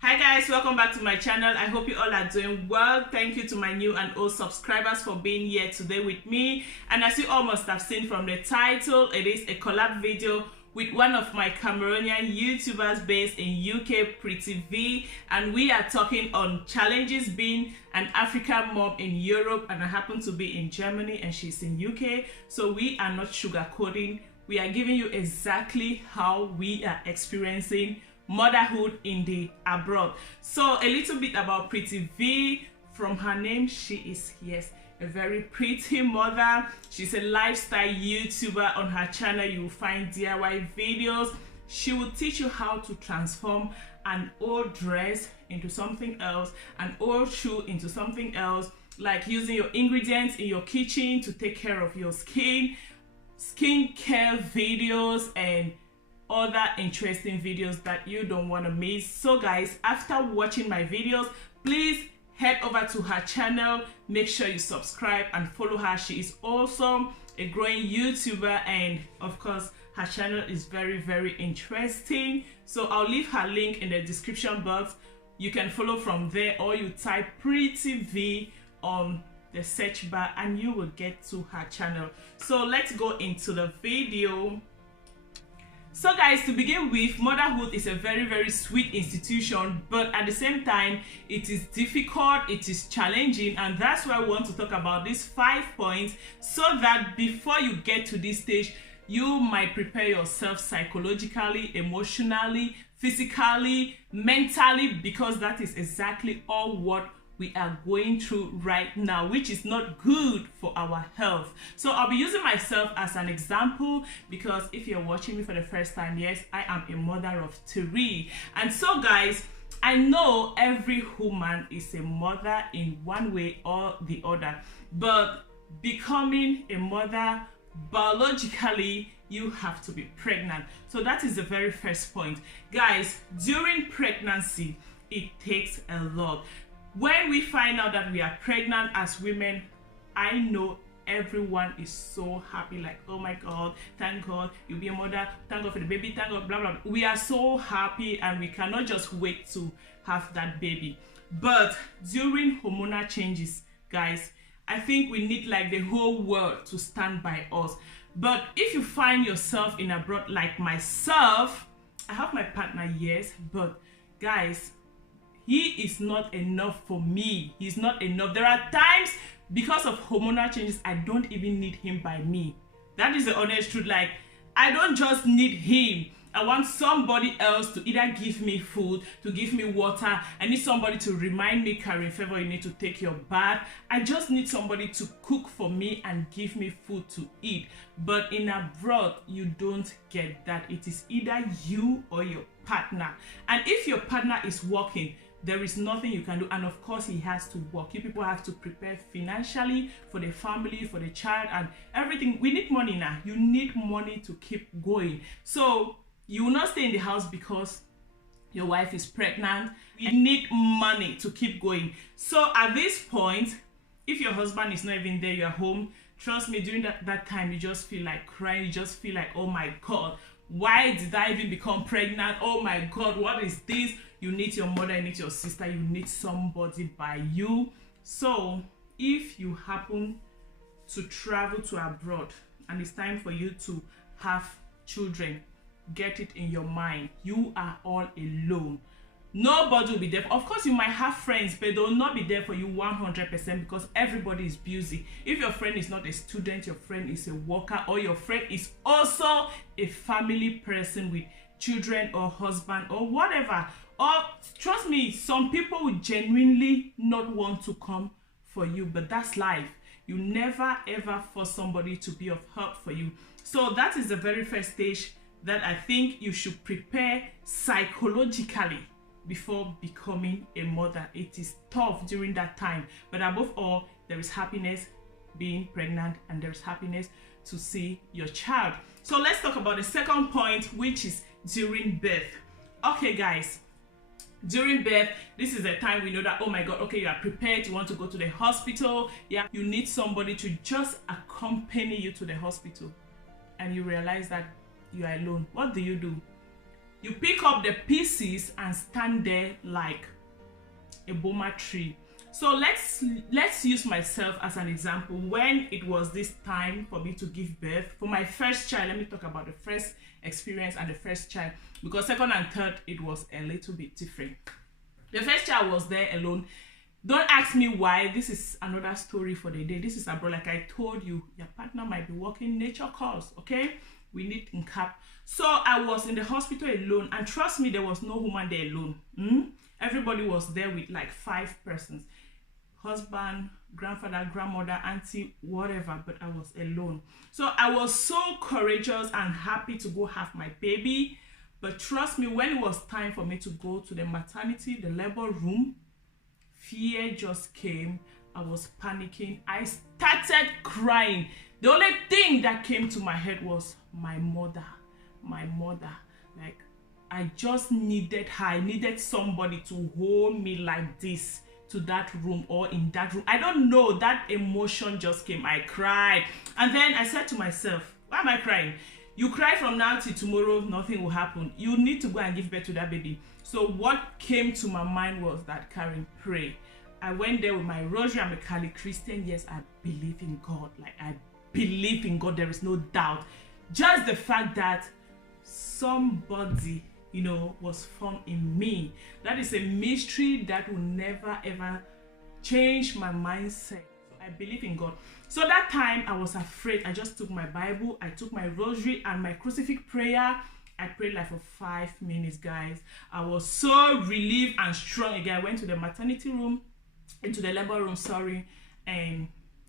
Hi guys, welcome back to my channel. I hope you all are doing well. Thank you to my new and old subscribers for being here today with me. And as you all must have seen from the title, it is a collab video with one of my Cameroonian YouTubers based in UK, Prettyvee, and we are talking on challenges being an African mom in Europe, and I happen to be in Germany and she's in UK, so we are not sugarcoating. We are giving you exactly how we are experiencing motherhood in the abroad. So a little bit about Prettyvee. From her name, she is, yes, a very pretty mother. She's a lifestyle YouTuber. On her channel you will find DIY videos. She will teach you how to transform an old dress into something else, an old shoe into something else, like using your ingredients in your kitchen to take care of your skincare videos and other interesting videos that you don't want to miss. So guys, after watching my videos, please head over to her channel. Make sure you subscribe and follow her. She is also a growing YouTuber, and of course her channel is very interesting. So I'll leave her link in the description box. You can follow from there, or you type Prettyvee on the search bar and you will get to her channel. So let's go into the video. So guys, to begin with, motherhood is a very sweet institution, but at the same time it is difficult, it is challenging, and that's why we want to talk about these 5 points, so that before you get to this stage you might prepare yourself psychologically, emotionally, physically, mentally, because that is exactly all what we are going through right now, which is not good for our health. So I'll be using myself as an example, because if you're watching me for the first time, yes, I am a mother of 3. And so guys, I know every woman is a mother in one way or the other, but becoming a mother biologically, you have to be pregnant. So that is the very first point. Guys, during pregnancy it takes a lot. When we find out that we are pregnant as women, I know everyone is so happy, like, oh my God, thank God you'll be a mother, thank God for the baby, thank God, blah blah. We are so happy and we cannot just wait to have that baby. But during hormonal changes, guys, I think we need like the whole world to stand by us. But if you find yourself in abroad like myself, I have my partner, yes, but guys, he is not enough for me. He's not enough. There are times, because of hormonal changes, I don't even need him by me. That is the honest truth. Like, I don't just need him. I want somebody else to either give me food, to give me water. I need somebody to remind me, Karen Favor, you need to take your bath. I just need somebody to cook for me and give me food to eat. But in abroad, you don't get that. It is either you or your partner. And if your partner is working, there is nothing you can do. And of course he has to work. You people have to prepare financially for the family, for the child, and everything. We need money now. You need money to keep going. So you will not stay in the house because your wife is pregnant. You need money to keep going. So at this point, if your husband is not even there, you're home, trust me, during that time you just feel like crying. You just feel like, oh my God, why did I even become pregnant? Oh my God, what is this? You need your mother, you need your sister, you need somebody by you. So if you happen to travel to abroad and it's time for you to have children, get it in your mind, you are all alone. Nobody will be there. Of course you might have friends, but they will not be there for you 100%, because everybody is busy. If your friend is not a student, your friend is a worker, or your friend is also a family person with children or husband or whatever, or trust me, some people will genuinely not want to come for you, but that's life. You never ever force somebody to be of help for you. So that is the very first stage that I think you should prepare psychologically before becoming a mother. It is tough during that time, but above all, there is happiness being pregnant, and there is happiness to see your child. So let's talk about the second point, which is during birth. Okay guys, during birth, this is the time we know that, oh my God, okay, you are prepared, you want to go to the hospital. Yeah, you need somebody to just accompany you to the hospital, and you realize that you are alone. What do? You pick up the pieces and stand there like a boma tree. So let's use myself as an example. When it was this time for me to give birth for my first child, let me talk about the first experience and the first child, because second and third it was a little bit different. The first child was there alone. Don't ask me why. This is another story for the day. This is abroad. Like I told you, your partner might be working nature calls, okay? We need in cap. So I was in the hospital alone, and trust me, there was no woman there alone. Everybody was there with like 5 persons. Husband, grandfather, grandmother, auntie, whatever, but I was alone. So I was so courageous and happy to go have my baby. But trust me, when it was time for me to go to the maternity, the labor room, fear just came. I was panicking. I started crying. The only thing that came to my head was my mother. My mother. Like, I just needed her. I needed somebody to hold me like this to that room or in that room. I don't know, that emotion just came. I cried. And then I said to myself, why am I crying? You cry from now till tomorrow, nothing will happen. You need to go and give birth to that baby. So what came to my mind was that, Karen, pray. I went there with my rosary. I'm a Catholic Christian. Yes, I believe in God. Like, I believe in God. There is no doubt. Just the fact that somebody, you know, was formed in me. That is a mystery that will never ever change my mindset. I believe in God. So that time I was afraid. I just took my Bible, I took my rosary and my crucifix prayer. I prayed like for 5 minutes, guys. I was so relieved and strong again. I went to the maternity room, into the labor room, sorry, and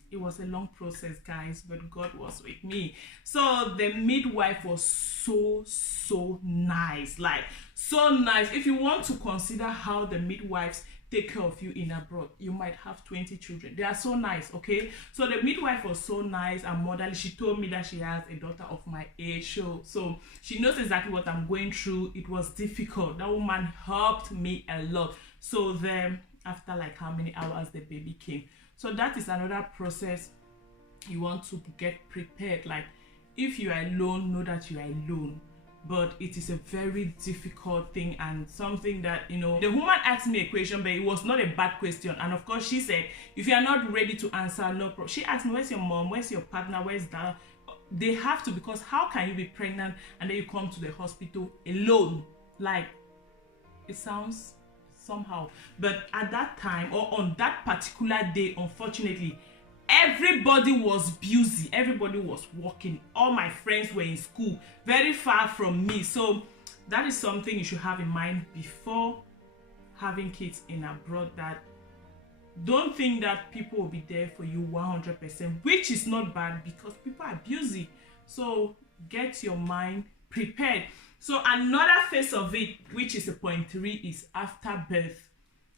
it was a long process, guys, but God was with me. So the midwife was so nice, like so nice. If you want to consider how the midwives take care of you in abroad, you might have 20 children. They are so nice, okay? So the midwife was so nice and motherly. She told me that she has a daughter of my age, so she knows exactly what I'm going through. It was difficult. That woman helped me a lot. So then after like how many hours the baby came. So that is another process. You want to get prepared. Like, if you are alone, know that you are alone. But it is a very difficult thing and something that, you know, the woman asked me a question, but it was not a bad question. And of course, she said, if you are not ready to answer, no problem. She asked me, where's your mom? Where's your partner? Where's that? They have to, because how can you be pregnant and then you come to the hospital alone? Like, it sounds somehow. But at that time, or on that particular day, unfortunately, everybody was busy. Everybody was working. All my friends were in school, very far from me. So that is something you should have in mind before having kids in abroad, that don't think that people will be there for you 100%, which is not bad because people are busy. So get your mind prepared. So another phase of it, which is a point 3, is after birth.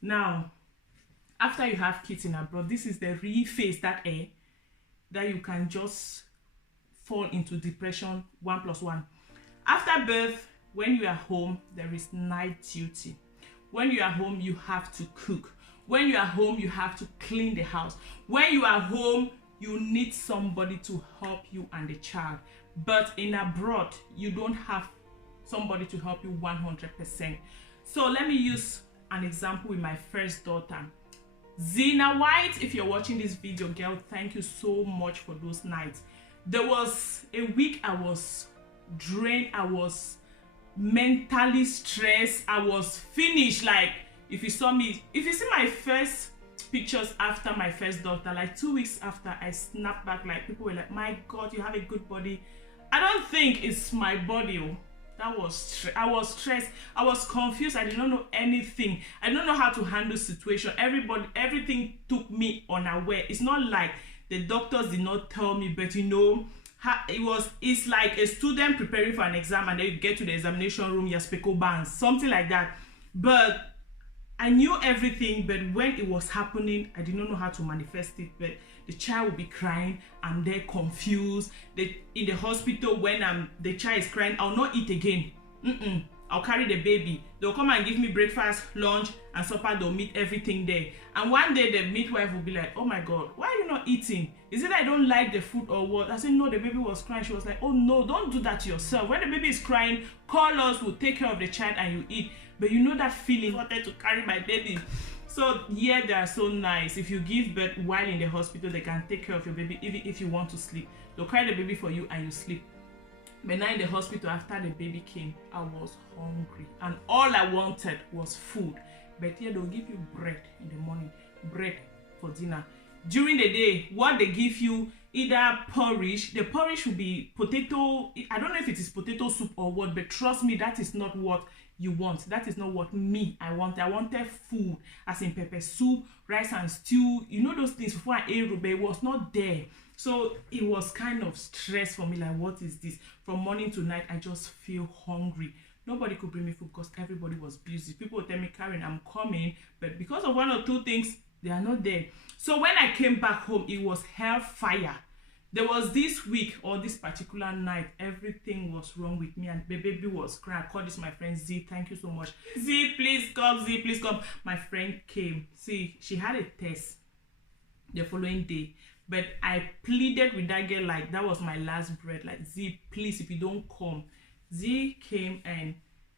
Now, after you have kids in abroad, this is the real phase that you can just fall into depression 1+1. After birth, when you are home, there is night duty. When you are home, you have to cook. When you are home, you have to clean the house. When you are home, you need somebody to help you and the child. But in abroad, you don't have somebody to help you 100%. So let me use an example with my first daughter. Zena White, if you're watching this video, girl, thank you so much for those nights. There was a week I was drained. I was mentally stressed. I was finished. Like, if you saw me, if you see my first pictures after my first daughter, like 2 weeks after, I snapped back. Like, people were like, my God, you have a good body. I don't think it's my body. I was stressed. I was confused. I did not know anything. I did not know how to handle situation. Everything took me unaware. It's not like the doctors did not tell me, but you know, it's like a student preparing for an exam and then you get to the examination room, you're speckled bands, something like that. But I knew everything, but when it was happening, I did not know how to manifest it. But the child will be crying, I'm there confused. In the hospital, when the child is crying, I'll not eat again. I'll carry the baby. They'll come and give me breakfast, lunch, and supper. They'll meet everything there. And one day the midwife will be like, oh my God, why are you not eating? Is it I don't like the food or what? I said, no, the baby was crying. She was like, oh no, don't do that to yourself. When the baby is crying, call us, we'll take care of the child and you eat. But you know that feeling, I wanted to carry my baby. So yeah, they are so nice. If you give birth while in the hospital, they can take care of your baby even if you want to sleep. They'll carry the baby for you and you sleep. But now in the hospital, after the baby came, I was hungry and all I wanted was food. But here they'll give you bread in the morning, bread for dinner. During the day, what they give you, either porridge. The porridge will be potato. I don't know if it is potato soup or what, but trust me, that is not what you want. That is not what I wanted. I wanted food, as in pepper soup, rice and stew. You know those things before I ate, but it was not there. So it was kind of stress for me, like what is this? From morning to night, I just feel hungry. Nobody could bring me food because everybody was busy. People would tell me, Karen, I'm coming, but because of one or two things, they are not there. So when I came back home, it was hellfire. There was this week or this particular night, everything was wrong with me and the baby was crying. I called this my friend Z, thank you so much. Z, please come, Z, please come. My friend came. See, she had a test the following day. But I pleaded with that girl like that was my last breath. Like, Z, please, if you don't come. Z came and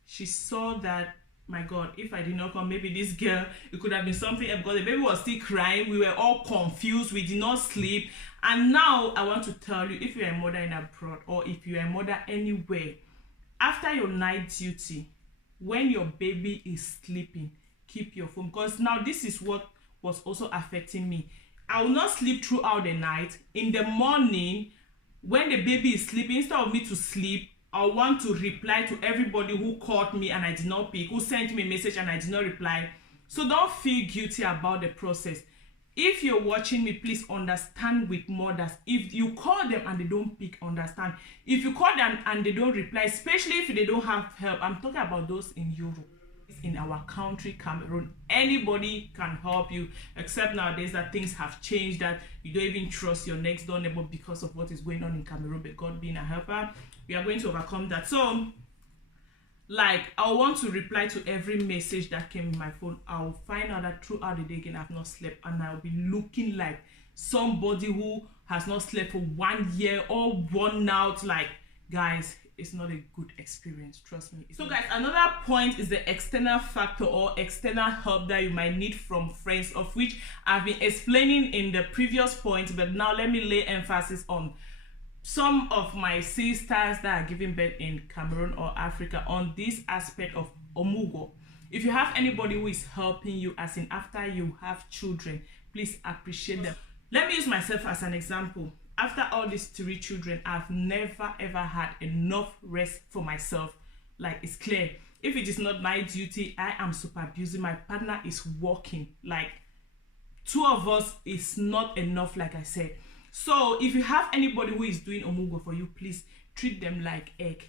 she saw that, my God, if I did not come, maybe this girl, it could have been something else because the baby was still crying. We were all confused. We did not sleep. And now I want to tell you, if you're a mother in abroad or if you're a mother anywhere, after your night duty, when your baby is sleeping, keep your phone. Because now this is what was also affecting me. I will not sleep throughout the night. In the morning, when the baby is sleeping, instead of me to sleep, I want to reply to everybody who called me and I did not pick, who sent me a message and I did not reply. So don't feel guilty about the process. If you're watching me, please understand with mothers. If you call them and they don't pick, understand. If you call them and they don't reply, especially if they don't have help, I'm talking about those in Europe. In our country, Cameroon, anybody can help you, except nowadays that things have changed, that you don't even trust your next door neighbor because of what is going on in Cameroon. But God being a helper, we are going to overcome that. So like, I want to reply to every message that came in my phone. I'll find out that throughout the day again I've not slept and I'll be looking like somebody who has not slept for 1 year, all worn out. Like, guys, it's not a good experience, trust me. So guys, another point is the external factor or external help that you might need from friends, of which I've been explaining in the previous point, but now let me lay emphasis on some of my sisters that are giving birth in Cameroon or Africa on this aspect of omugo. If you have anybody who is helping you, as in after you have children, please appreciate them. Let me use myself as an example. After all these 3 children, I've never ever had enough rest for myself. Like, it's clear. If it is not night duty, I am super busy. My partner is working. Like, 2 of us is not enough, like I said. So if you have anybody who is doing omugo for you, please treat them like egg.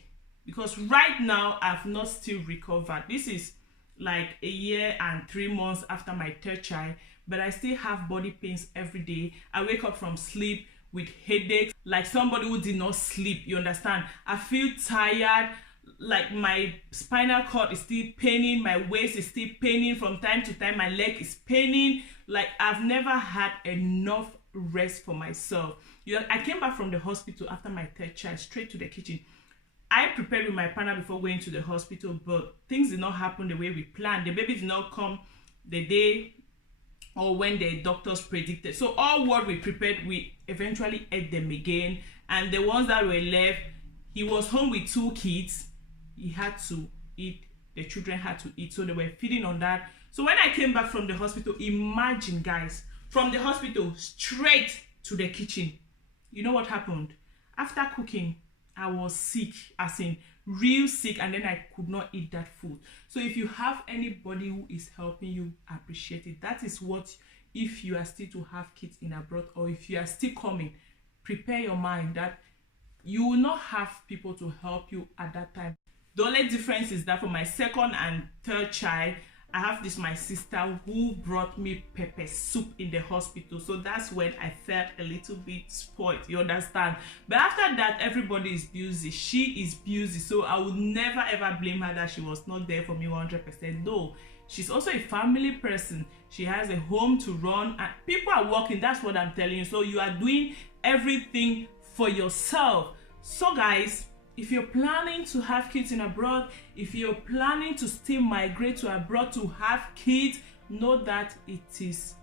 Because right now, I've not still recovered. This is like 1 year and 3 months after my 3rd child, but I still have body pains every day. I wake up from sleep with headaches, like somebody who did not sleep, you understand? I feel tired, like my spinal cord is still paining, my waist is still paining from time to time, my leg is paining. Like, I've never had enough rest for myself. I came back from the hospital after my 3rd child, straight to the kitchen. I prepared with my partner before going to the hospital, but things did not happen the way we planned. The baby did not come the day or when the doctors predicted. So all what we prepared, we eventually ate them again. And the ones that were left, he was home with 2 kids. He had to eat. The children had to eat. So they were feeding on that. So when I came back from the hospital, imagine, guys, from the hospital straight to the kitchen. You know what happened? After cooking, I was sick, as in real sick, and then I could not eat that food. So if you have anybody who is helping you, appreciate it. That is what, if you are still to have kids in abroad, or if you are still coming, prepare your mind that you will not have people to help you at that time. The only difference is that for my 2nd and 3rd child, I have this my sister who brought me pepper soup in the hospital, so that's when I felt a little bit spoiled, you understand. But after that, everybody is busy, she is busy, so I would never ever blame her that she was not there for me 100%. No, she's also a family person, she has a home to run and people are working, that's what I'm telling you. So you are doing everything for yourself. So guys, if you're planning to have kids in abroad, if you're planning to still migrate to abroad to have kids, know that it is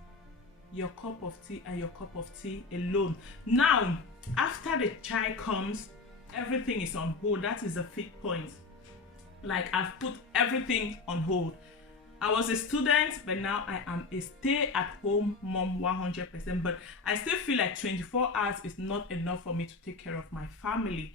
your cup of tea and your cup of tea alone. Now, after the child comes, everything is on hold. That is the fifth point. Like, I've put everything on hold. I was a student, but now I am a stay-at-home mom 100%. But I still feel like 24 hours is not enough for me to take care of my family.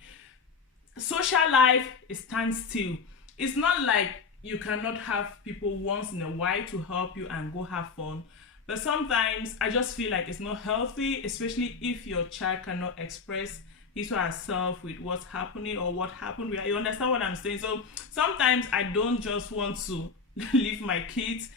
Social life is standstill. It's not like you cannot have people once in a while to help you and go have fun, but sometimes I just feel like it's not healthy, especially if your child cannot express his or herself with what's happening or what happened. You understand what I'm saying? So sometimes I don't just want to leave my kids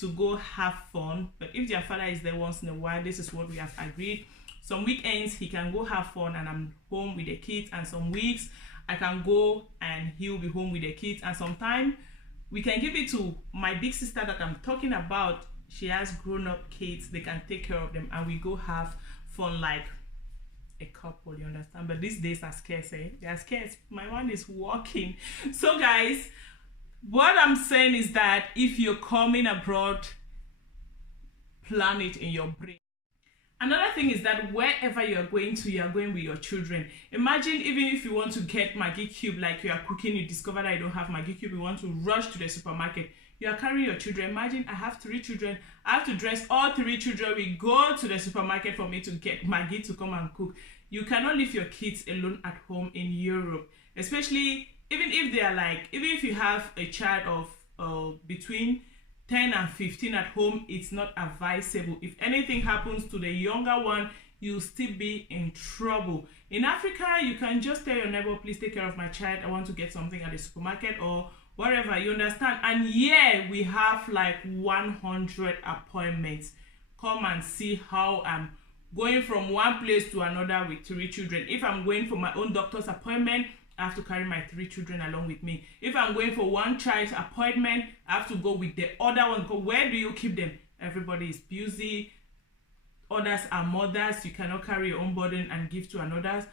to go have fun, but if their father is there once in a while, this is what we have agreed. Some weekends he can go have fun and I'm home with the kids, and some weeks I can go and he'll be home with the kids, and sometimes we can give it to my big sister that I'm talking about. She has grown-up kids, they can take care of them and we go have fun like a couple, you understand. But these days are scarce, eh? They are scarce. My one is working. So guys, what I'm saying is that if you're coming abroad, plan it in your brain. Another thing is that wherever you are going to, you are going with your children. Imagine even if you want to get Maggi cube, like you are cooking, you discover that you don't have Maggi cube, you want to rush to the supermarket. You are carrying your children. Imagine I have 3 children. I have to dress all 3 children. We go to the supermarket for me to get Maggi to come and cook. You cannot leave your kids alone at home in Europe, especially even if they are like, even if you have a child of between 10 and 15 at home, it's not advisable. If anything happens to the younger one, you'll still be in trouble. In Africa, you can just tell your neighbor, please take care of my child, I want to get something at the supermarket or whatever, you understand. And yeah, we have like 100 appointments. Come and see how I'm going from one place to another with 3 children. If I'm going for my own doctor's appointment, I have to carry my 3 children along with me. If I'm going for one child's appointment, I have to go with the other one. Because where do you keep them? Everybody is busy. Others are mothers. You cannot carry your own burden and give to another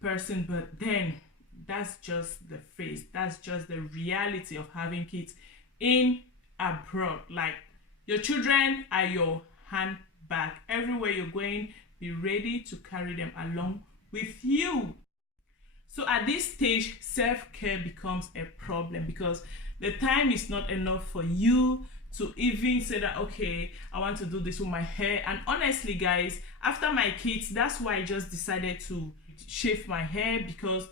person. But then, that's just the face. That's just the reality of having kids in abroad. Like, your children are your handbag. Everywhere you're going, be ready to carry them along with you. So at this stage, self-care becomes a problem because the time is not enough for you to even say that, okay, I want to do this with my hair. And honestly, guys, after my kids, that's why I just decided to shave my hair, because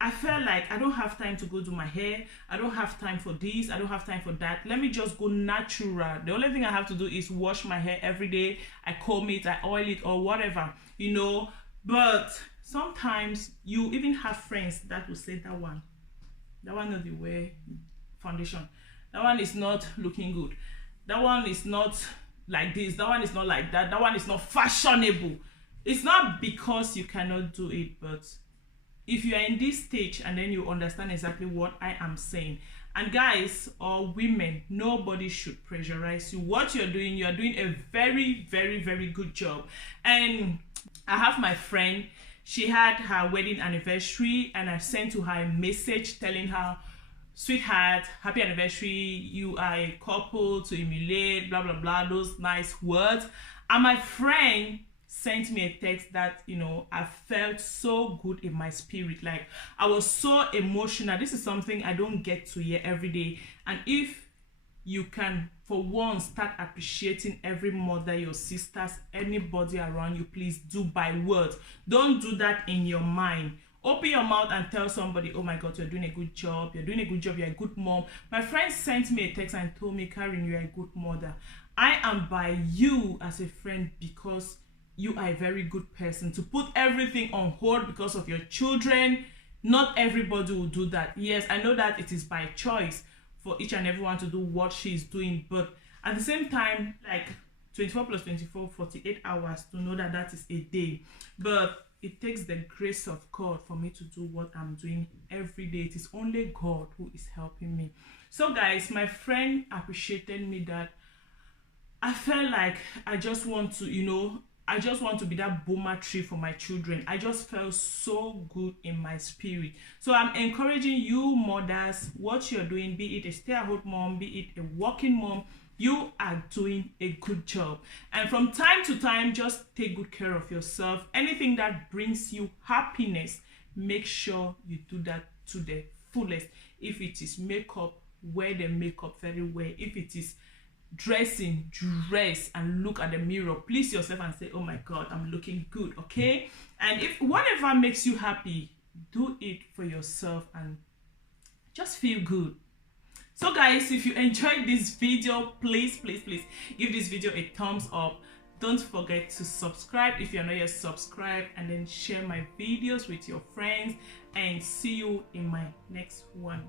I felt like I don't have time to go do my hair. I don't have time for this. I don't have time for that. Let me just go natural. The only thing I have to do is wash my hair every day. I comb it, I oil it or whatever, you know. But sometimes you even have friends that will say that one not the way foundation, that one is not looking good, that one is not like this, that one is not like that, that one is not fashionable. It's not because you cannot do it, but if you are in this stage and then you understand exactly what I am saying. And guys or women, nobody should pressurize you. What you're doing a very, very, very good job. And I have my friend, she had her wedding anniversary and I sent to her a message telling her, sweetheart, happy anniversary, you are a couple to emulate, blah, blah, blah, those nice words. And my friend sent me a text that, you know, I felt so good in my spirit. Like, I was so emotional. This is something I don't get to hear every day. And if you can, for once, start appreciating every mother, your sisters, anybody around you, please do by words. Don't do that in your mind. Open your mouth and tell somebody, oh my God, you're doing a good job. You're doing a good job. You're a good mom. My friend sent me a text and told me, Karen, you're a good mother. I am by you as a friend because you are a very good person. To put everything on hold because of your children, not everybody will do that. Yes, I know that it is by choice for each and everyone to do what she's doing, but at the same time, like 24 plus 24, 48 hours to know that that is a day. But it takes the grace of God for me to do what I'm doing every day. It is only God who is helping me. So guys, my friend appreciated me that I felt like I just want to, you know, I just want to be that boomer tree for my children. I just felt so good in my spirit. So I'm encouraging you mothers, what you're doing, be it a stay-at-home mom, be it a working mom, you are doing a good job. And from time to time, just take good care of yourself. Anything that brings you happiness, make sure you do that to the fullest. If it is makeup, wear the makeup very well. If it is dressing, dress and look at the mirror, please yourself and say, oh my God, I'm looking good. Okay? And if whatever makes you happy, do it for yourself and just feel good. So guys, if you enjoyed this video, please give this video a thumbs up. Don't forget to subscribe if you're not yet subscribed, and then share my videos with your friends, and see you in my next one.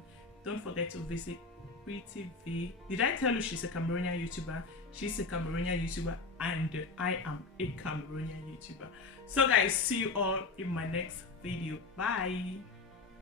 Don't forget to visit Prettyvee. Did I tell you she's a Cameroonian YouTuber? She's a Cameroonian YouTuber and I am a Cameroonian YouTuber. So guys, see you all in my next video. Bye.